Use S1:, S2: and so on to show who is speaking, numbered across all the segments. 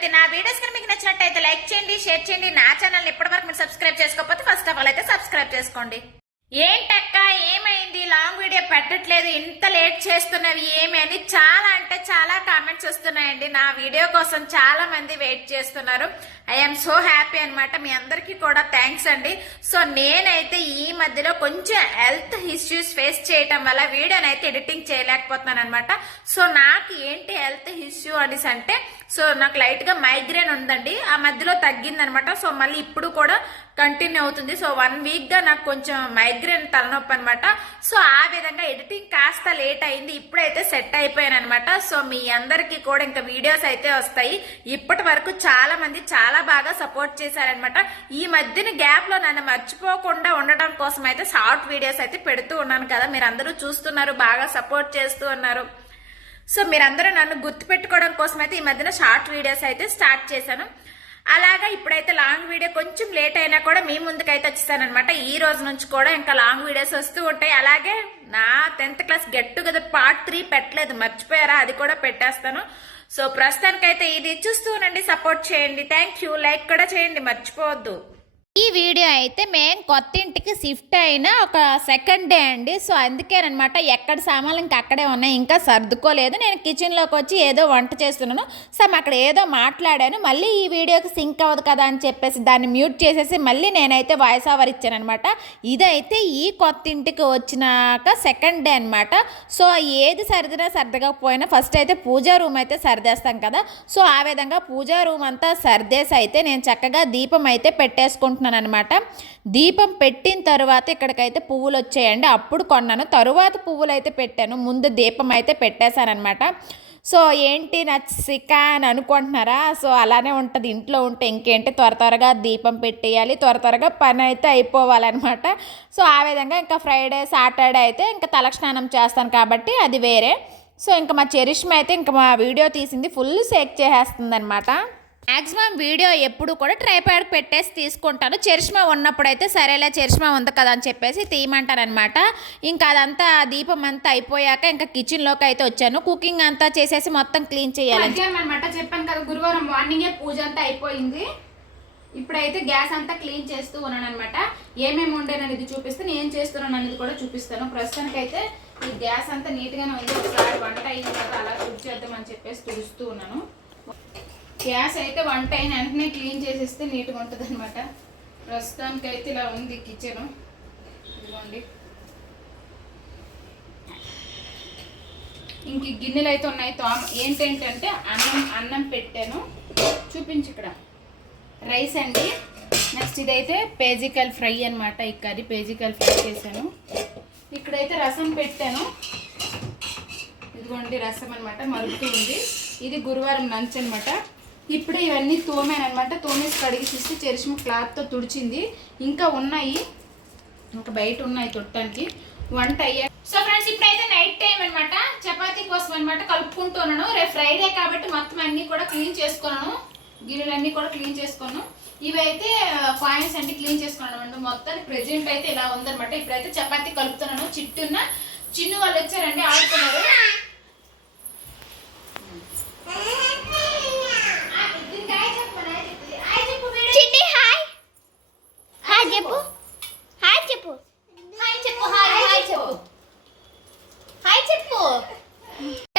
S1: అంతే నా వీడియోస్ కనుక మీకు నచ్చినట్టయితే లైక్ చేయండి షేర్ చేయండి. నా ఛానల్ ఇప్పటివరకు మీరు సబ్స్క్రైబ్ చేసుకోకపోతే ఫస్ట్ ఆఫ్ ఆల్ అయితే సబ్స్క్రైబ్ చేసుకోండి. ఏంటక్క ఏమైంది? లాంగ్ వీడియో పెట్టట్లేదు ఇంత లేట్ చేస్తున్నవి ఏమి అని చాలా అంటే చాలా కామెంట్స్ వస్తున్నాయండి. నా వీడియో కోసం చాలా మంది వెయిట్ చేస్తున్నారు. ఐఎమ్ సో హ్యాపీ అన్నమాట. మీ అందరికీ కూడా థ్యాంక్స్ అండి. సో నేనైతే ఈ మధ్యలో కొంచెం హెల్త్ ఇష్యూస్ ఫేస్ చేయటం వల్ల వీడియోనైతే ఎడిటింగ్ చేయలేకపోతున్నాను అనమాట సో నాకు ఏంటి హెల్త్ ఇష్యూ అనేసి అంటే సో నాకు లైట్గా మైగ్రేన్ ఉందండి. ఆ మధ్యలో తగ్గిందనమాట. సో మళ్ళీ ఇప్పుడు కూడా కంటిన్యూ అవుతుంది. సో వన్ వీక్గా నాకు కొంచెం మైగ్రేన్ తలనొప్పి అనమాట. సో ఆ విధంగా ఎడిటింగ్ కాస్త లేట్ అయింది. ఇప్పుడైతే సెట్ అయిపోయాను అనమాట సో మీ అందరికీ కూడా ఇంకా వీడియోస్ అయితే వస్తాయి. ఇప్పటి వరకు చాలా మంది చాలా బాగా సపోర్ట్ చేశారనమాట. ఈ మధ్యన గ్యాప్లో నన్ను మర్చిపోకుండా ఉండడం కోసం అయితే షార్ట్ వీడియోస్ అయితే పెడుతూ ఉన్నాను కదా. మీరు అందరూ చూస్తున్నారు బాగా సపోర్ట్ చేస్తూ ఉన్నారు. సో మీరందరూ నన్ను గుర్తుపెట్టుకోవడం కోసం అయితే ఈ మధ్యన షార్ట్ వీడియోస్ అయితే స్టార్ట్ చేశాను. అలాగా ఇప్పుడైతే లాంగ్ వీడియో కొంచెం లేట్ అయినా కూడా మీ ముందుకైతే వచ్చేసానమాట ఈ రోజు నుంచి కూడా ఇంకా లాంగ్ వీడియోస్ వస్తూ ఉంటాయి. అలాగే నా tenth class get together part three పెట్టలేదు. మర్చిపోయారా? అది కూడా పెట్టేస్తాను. సో ప్రస్తుతానికైతే ఇది. చూస్తూ సపోర్ట్ చేయండి. Thank you. లైక్ కూడా చేయండి. మర్చిపోవద్దు.
S2: ఈ వీడియో అయితే మేము కొత్త ఇంటికి షిఫ్ట్ అయిన ఒక సెకండ్ డే అండి. సో అందుకేనమాట ఎక్కడ సామాన్లు ఇంకా అక్కడే ఉన్నాయి. ఇంకా సర్దుకోలేదు. నేను కిచెన్లోకి వచ్చి ఏదో వంట చేస్తున్నాను. సో అక్కడ ఏదో మాట్లాడాను. మళ్ళీ ఈ వీడియోకి సింక్ అవ్వదు కదా అని చెప్పేసి దాన్ని మ్యూట్ చేసేసి మళ్ళీ నేనైతే వాయిస్ ఓవర్ ఇచ్చానమాట ఇదైతే ఈ కొత్త ఇంటికి వచ్చినాక సెకండ్ డే అనమాట సో ఏది సర్దినా సర్దకపోయినా ఫస్ట్ అయితే పూజా రూమ్ అయితే సర్దేస్తాం కదా. సో ఆ విధంగా పూజా రూమ్ అంతా సర్దేసి అయితే నేను చక్కగా దీపం అయితే పెట్టేసుకుంటున్నాను అనమాట దీపం పెట్టిన తర్వాత ఇక్కడికైతే పువ్వులు వచ్చాయండి. అప్పుడు కొన్నాను. తరువాత పువ్వులు అయితే పెట్టాను. ముందు దీపం అయితే పెట్టేశానమాట సో ఏంటి నచ్చిక అని అనుకుంటున్నారా? సో అలానే ఉంటుంది. ఇంట్లో ఉంటే ఇంకేంటి? త్వర త్వరగా దీపం పెట్టేయాలి. త్వర త్వరగా పని అయితే అయిపోవాలన్నమాట. సో ఆ విధంగా ఇంకా ఫ్రైడే సాటర్డే అయితే ఇంకా తలస్నానం చేస్తాను కాబట్టి అది వేరే. సో ఇంకా మా చెరిష్మ అయితే ఇంకా మా వీడియో తీసింది. ఫుల్ సేక్ చేసేస్తుంది అనమాట మ్యాక్సిమం వీడియో ఎప్పుడు కూడా ట్రైపాడ్ పెట్టేసి తీసుకుంటాను. చరిష్మా ఉన్నప్పుడైతే సరేలే చరిష్మా ఉంది కదా అని చెప్పేసి తీయమంటారనమాట ఇంకా అదంతా దీపం అంతా అయిపోయాక ఇంకా కిచెన్లోకి అయితే వచ్చాను. కుకింగ్ అంతా చేసేసి మొత్తం క్లీన్ చేయాలి.
S3: అనమాట చెప్పాను కదా గురువారం మార్నింగే పూజ అంతా అయిపోయింది. ఇప్పుడైతే గ్యాస్ అంతా క్లీన్ చేస్తూ ఉన్నాను అనమాట ఏమేమి ఉండేనని అనేది చూపిస్తాను ఏం చేస్తున్నాను అనేది కూడా చూపిస్తాను. ప్రస్తుతానికైతే ఈ గ్యాస్ అంతా నీట్గానే ఉంది. ఒకసారి వంట అయింది కదా అలా తుడిచేద్దామని చెప్పేసి చూస్తూ ఉన్నాను. గ్యాస్ అయితే వంట అయిన వెంటనే క్లీన్ చేసేస్తే నీట్గా ఉంటుంది అనమాట ప్రస్తుతానికైతే ఇలా ఉంది కిచెన్. ఇదిగోండి. ఇంక గిన్నెలు అయితే ఉన్నాయి. తోమ ఏంటంటే అన్నం అన్నం పెట్టాను. చూపించు ఇక్కడ. రైస్ అండి. నెక్స్ట్ ఇదైతే పేజికల్ ఫ్రై అన్నమాట. ఈ కర్రీ పేజికల్ ఫ్రై చేశాను. ఇక్కడైతే రసం పెట్టాను. ఇదిగోండి రసం అన్నమాట. మరుగుతూ ఉంది. ఇది గురువారం లంచ్ అనమాట ఇప్పుడే ఇవన్నీ తోమాను అనమాట తోమేసి కడిగి తీస్తే చెరిసిన క్లాత్తో తుడిచింది. ఇంకా ఉన్నాయి. ఇంకా బయట ఉన్నాయి తొట్టడానికి. వంట అయ్యా సో ఫ్రెండ్స్ ఇప్పుడైతే నైట్ టైం అనమాట చపాతీ కోసం అనమాట కలుపుకుంటున్నాను. రేపు ఫ్రైడే కాబట్టి మొత్తం అన్నీ కూడా క్లీన్ చేసుకున్నాను. గిన్నెలన్నీ కూడా క్లీన్ చేసుకున్నాను. ఇవైతే కాయిన్స్ అన్ని క్లీన్ చేసుకున్నాను అండి మొత్తానికి ప్రెజెంట్ అయితే ఇలా ఉందనమాట ఇప్పుడైతే చపాతీ కలుపుతున్నాను. చిట్టున్న చిన్ను వాళ్ళు వచ్చారండి ఆడుతున్నారు ఆ, దీనికి హాయ్ చెప్పు, హాయ్ చెప్పు. హాయ్ చెప్పు, వీడియో.
S4: చిట్టి హాయ్ హాయ్ చెప్పు హాయ్ చెప్పు
S3: హాయ్ చెప్పు హాయ్ హాయ్ చెప్పు
S4: హాయ్ చెప్పు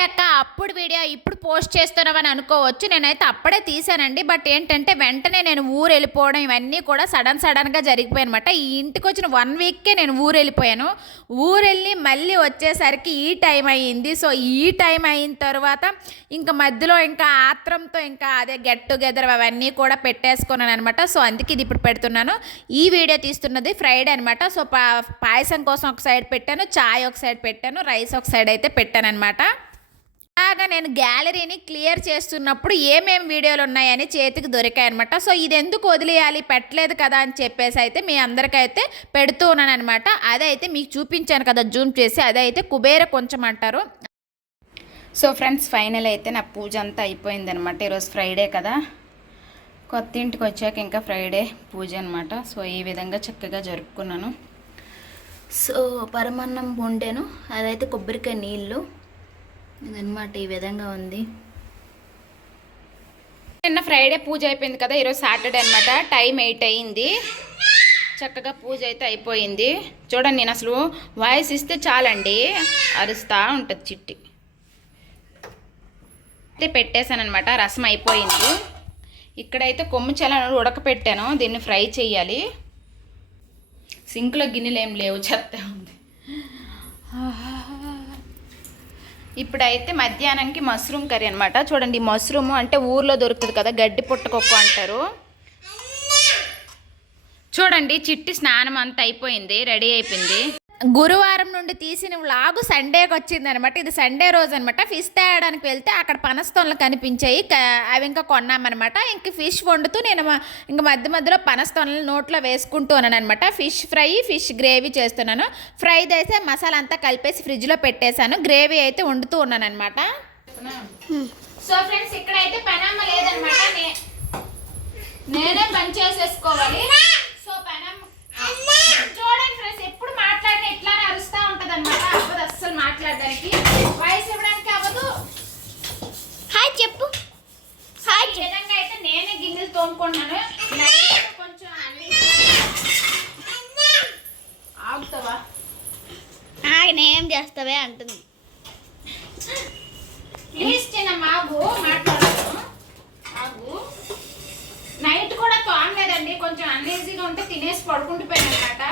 S2: అక్క అప్పుడు వీడియో ఇప్పుడు పోస్ట్ చేస్తున్నామని అనుకోవచ్చు. నేనైతే అప్పుడే తీసానండి బట్ ఏంటంటే వెంటనే నేను ఊరు వెళ్ళిపోవడం ఇవన్నీ కూడా సడన్ సడన్గా జరిగిపోయాయి అనమాట ఈ ఇంటికి వచ్చిన వన్ వీక్కే నేను ఊరు వెళ్ళిపోయాను ఊరు వెళ్ళి మళ్ళీ వచ్చేసరికి ఈ టైం అయ్యింది. సో ఈ టైం అయిన తర్వాత ఇంకా మధ్యలో ఇంకా ఆత్రంతో ఇంకా అదే గెట్ టుగెదర్ అవన్నీ కూడా పెట్టేసుకున్నాను అనమాట సో అందుకే ఇది ఇప్పుడు పెడుతున్నాను. ఈ వీడియో తీస్తున్నది ఫ్రైడే అనమాట సో పా పాయసం కోసం ఒక సైడ్ పెట్టాను. చాయ్ ఒక సైడ్ పెట్టాను. రైస్ ఒక సైడ్ అయితే పెట్టాను అనమాట అలాగా నేను గ్యాలరీని క్లియర్ చేస్తున్నప్పుడు ఏమేమి వీడియోలు ఉన్నాయని చేతికి దొరికాయనమాట సో ఇది ఎందుకు వదిలేయాలి? పెట్టలేదు కదా అని చెప్పేసి అయితే మీ అందరికైతే పెడుతూ ఉన్నాను అనమాట అదైతే మీకు చూపించాను కదా జూమ్ చేసి. అదైతే కుబేర కొంచెం అంటారు.
S3: సో ఫ్రెండ్స్ ఫైనల్ అయితే నా పూజ అంతా అయిపోయిందనమాట ఈరోజు ఫ్రైడే కదా. కొత్త ఇంటికి వచ్చాక ఇంకా ఫ్రైడే పూజ అనమాట సో ఈ విధంగా చక్కగా జరుపుకున్నాను. సో పరమాన్నం వండాను. అదైతే కొబ్బరికాయ నీళ్ళు. ఇదనమాట ఈ విధంగా ఉంది. నిన్న ఫ్రైడే పూజ అయిపోయింది కదా ఈరోజు సాటర్డే అనమాట టైం ఎయిట్ అయింది. చక్కగా పూజ అయితే అయిపోయింది. చూడండి నేను అసలు వాయిస్ ఇస్తే చాలండి. అరుస్తూ ఉంటుంది చిట్టి. అయితే పెట్టేశాను అనమాట రసం అయిపోయింది. ఇక్కడైతే కొమ్ము చలను ఉడకపెట్టాను దీన్ని ఫ్రై చేయాలి సింక్లో గిన్నెలు ఏం లేవు చెత్త ఉంది. ఇప్పుడైతే మధ్యాహ్నంకి మష్రూమ్ కర్రీ అనమాట చూడండి మష్రూమ్ అంటే ఊర్లో దొరుకుతుంది కదా గడ్డి పుట్టకొక్కు అంటారు. చూడండి చిట్టి స్నానం అంతా అయిపోయింది రెడీ అయిపోయింది.
S2: గురువారం నుండి తీసిన వ్లాగు సండేకి వచ్చింది అనమాట ఇది సండే రోజు అనమాట ఫిష్ తేయడానికి వెళ్తే అక్కడ పనస్తోన్లు కనిపించాయి. అవి ఇంకా కొన్నామన్నమాట ఇంక ఫిష్ వండుతూ నేను ఇంక మధ్య మధ్యలో పనస్తోన్లు నోట్లో వేసుకుంటూ ఉన్నాను అనమాట ఫిష్ ఫ్రై ఫిష్ గ్రేవీ చేస్తున్నాను. ఫ్రై చేస్తే మసాలా అంతా కలిపేసి ఫ్రిడ్జ్లో పెట్టేశాను. గ్రేవీ అయితే వండుతూ ఉన్నాను అనమాట
S3: సో ఫ్రెండ్స్ ఇక్కడైతే పెనమ్మ లేదనమాట. నేనే పని చేసేసుకోవాలి. సో పెనమ్మ చూడండి ఫ్రెండ్స్ మాట్లాడిన ఇట్లానే అరుస్తా ఉంటది అనమాట అవ్వదు అస్సలు మాట్లాడడానికి. వాయిస్ ఇవ్వడానికి అవ్వదు.
S4: హాయ్ చెప్పు.
S3: హాయ్ ఈ విధంగా అయితే నేనే గిన్నెలు తోముకున్నాను. కొంచెం ఆగుతావా?
S4: నేనేం చేస్తావే అంటుంది.
S3: ప్లీజ్ చిన్న మాగు మాట్లాడతాను ఆగు నైట్ కూడా తోమలేదండి. కొంచెం అన్ఈజీగా ఉంటే తినేసి పడుకుంటుపోయాను అనమాట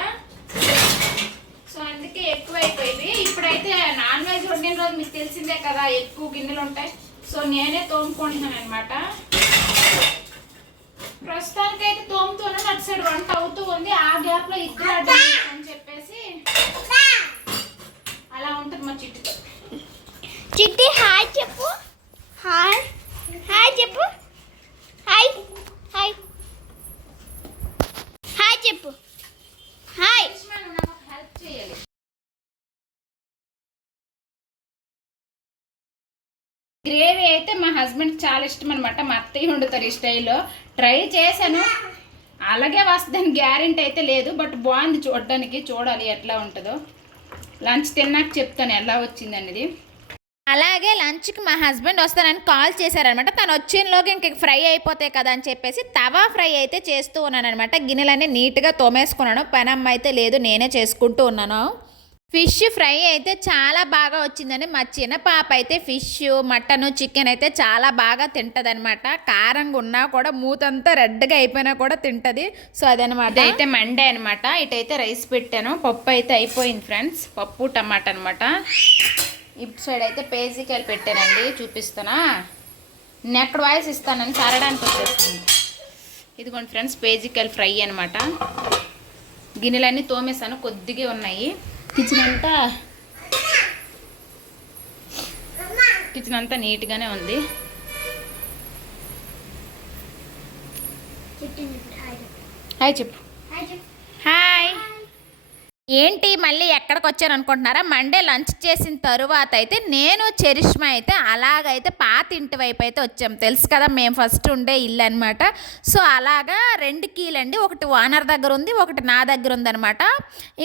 S3: సో అందుకే ఎక్కువ అయిపోయింది ఇప్పుడైతే నాన్ వెజ్ వండిన రోజు మీకు తెలిసిందే కదా ఎక్కువ గిన్నెలు ఉంటాయి. సో నేనే తోముకుంటున్నాను అనమాట ప్రస్తుతానికి అయితే తోముతున్నాను అటు సైడ్ వంట అవుతూ ఉంది. ఆ గ్యాప్లో ఇద్దరు అడ్డు అని చెప్పేసి అలా ఉంటుంది మా చిట్టుతో.
S4: చిట్టి హాయ్ చెప్పు. హాయ్. హాయ్ చెప్పు హాయ్ హాయ్ హాయ్ చెప్పు హాయ్
S3: హెల్ప్ చేయాలి గ్రేవీ హస్బెండ్కి హస్బెండ్ చాలా ఇష్టం అనమాట మా అత్తయ్య వండుతారు ఈ స్టైల్లో. ట్రై చేశాను. అలాగే వస్తుందని గ్యారెంటీ అయితే లేదు బట్ బాగుంది చూడడానికి. చూడాలి ఎట్లా ఉంటుందో. లంచ్ తిన్నాక చెప్తాను ఎలా వచ్చింది అనేది
S2: అలాగే లంచ్కి మా హస్బెండ్ వస్తానని కాల్ చేశారనమాట తను వచ్చేలోకి ఇంక ఫ్రై అయిపోతాయి కదా అని చెప్పేసి తవా ఫ్రై అయితే చేస్తూ ఉన్నాను అనమాట గిన్నెలన్నీ నీట్గా తోమేసుకున్నాను. పెనమ్మ అయితే లేదు నేనే చేసుకుంటూ ఉన్నాను. ఫిష్ ఫ్రై అయితే చాలా బాగా వచ్చిందని మా చిన్న పాప అయితే ఫిష్ మటన్ చికెన్ అయితే చాలా బాగా తింటది అనమాట కారంగా ఉన్నా కూడా మూతంతా రెడ్గా అయిపోయినా కూడా తింటది. సో అదనమాట
S3: అయితే మండే అనమాట ఇటైతే రైస్ పెట్టాను. పప్పు అయితే అయిపోయింది ఫ్రెండ్స్. పప్పు టమాటా అనమాట ఇటు సైడ్ అయితే పేజీకాయలు పెట్టానండి. చూపిస్తానా నేను ఎక్కడ వాయిస్ ఇస్తానని సారడానికి వచ్చేస్తుంది. ఇదిగోండి ఫ్రెండ్స్ పేజీకాయలు ఫ్రై అనమాట గిన్నెలన్నీ తోమేసాను కొద్దిగా ఉన్నాయి. కిచెన్ అంతా కిచెన్ అంతా నీట్గానే ఉంది హాయ్ చెప్పు.
S4: హాయ్.
S2: ఏంటి మళ్ళీ ఎక్కడికి వచ్చాను అనుకుంటున్నారా మండే లంచ్ చేసిన తరువాత అయితే నేను చరిష్మా అయితే అలాగైతే పాత ఇంటి వైపు అయితే వచ్చాం. తెలుసు కదా మేము ఫస్ట్ ఉండే ఇల్లు అనమాట సో అలాగా రెండు కీలండి. ఒకటి ఓనర్ దగ్గర ఉంది ఒకటి నా దగ్గర ఉందనమాట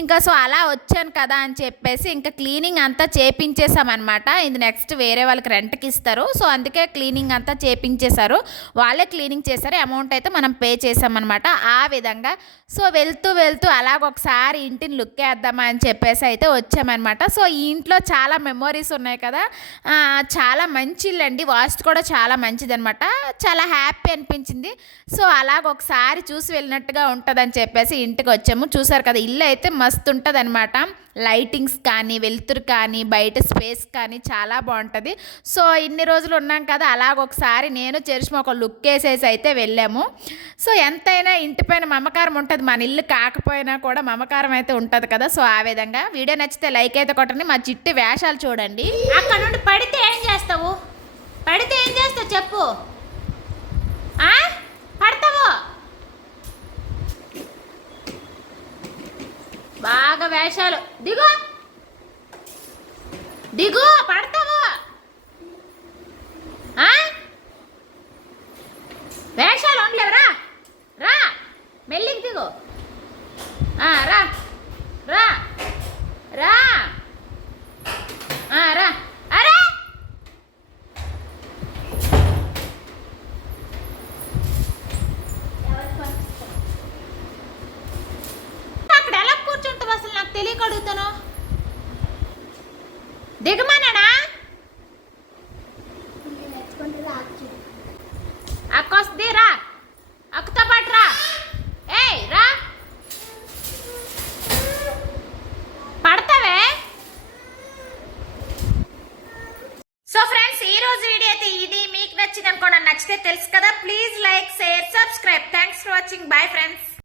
S2: ఇంకా సో అలా వచ్చాను కదా అని చెప్పేసి ఇంకా క్లీనింగ్ అంతా చేపించేసామన్నమాట ఇది నెక్స్ట్ వేరే వాళ్ళకి రెంట్కి ఇస్తారు. సో అందుకే క్లీనింగ్ అంతా చేపించేశారు. వాళ్ళే క్లీనింగ్ చేశారు. అమౌంట్ అయితే మనం పే చేసామన్నమాట ఆ విధంగా. సో వెళ్తూ వెళ్తూ అలాగ ఒకసారి ఇంటిని లుక్ వేద్దామా అని చెప్పేసి అయితే వచ్చామన్నమాట. సో ఈ ఇంట్లో చాలా మెమొరీస్ ఉన్నాయి కదా. చాలా మంచి ఇల్లు వాస్తు కూడా చాలా మంచిదనమాట చాలా హ్యాపీ అనిపించింది. సో అలాగ ఒకసారి చూసి వెళ్ళినట్టుగా ఉంటుందని చెప్పేసి ఇంటికి వచ్చాము. చూసారు కదా ఇల్లు అయితే మస్తు ఉంటుంది లైటింగ్స్ కానీ వెలుతురు కానీ బయట స్పేస్ కానీ చాలా బాగుంటుంది. సో ఇన్ని రోజులు ఉన్నాం కదా అలాగ ఒకసారి నేను చరిష్మా ఒక లుక్ వేసేసి అయితే వెళ్ళాము. సో ఎంతైనా ఇంటిపైన మమకారం ఉంటుంది. మన ఇల్లు కాకపోయినా కూడా మమకారం అయితే ఉంటుంది కదా సో ఆ విధంగా వీడియో నచ్చితే లైక్ అయితే కొట్టండి మా చిట్టి వేషాలు చూడండి.
S1: అక్కడ నుండి పడితే ఏం చేస్తావు? పడితే ఏం చేస్తావు చెప్పు? ఆ? పడతావు? బాగా వేషాలు. దిగు! దిగు! పడతావు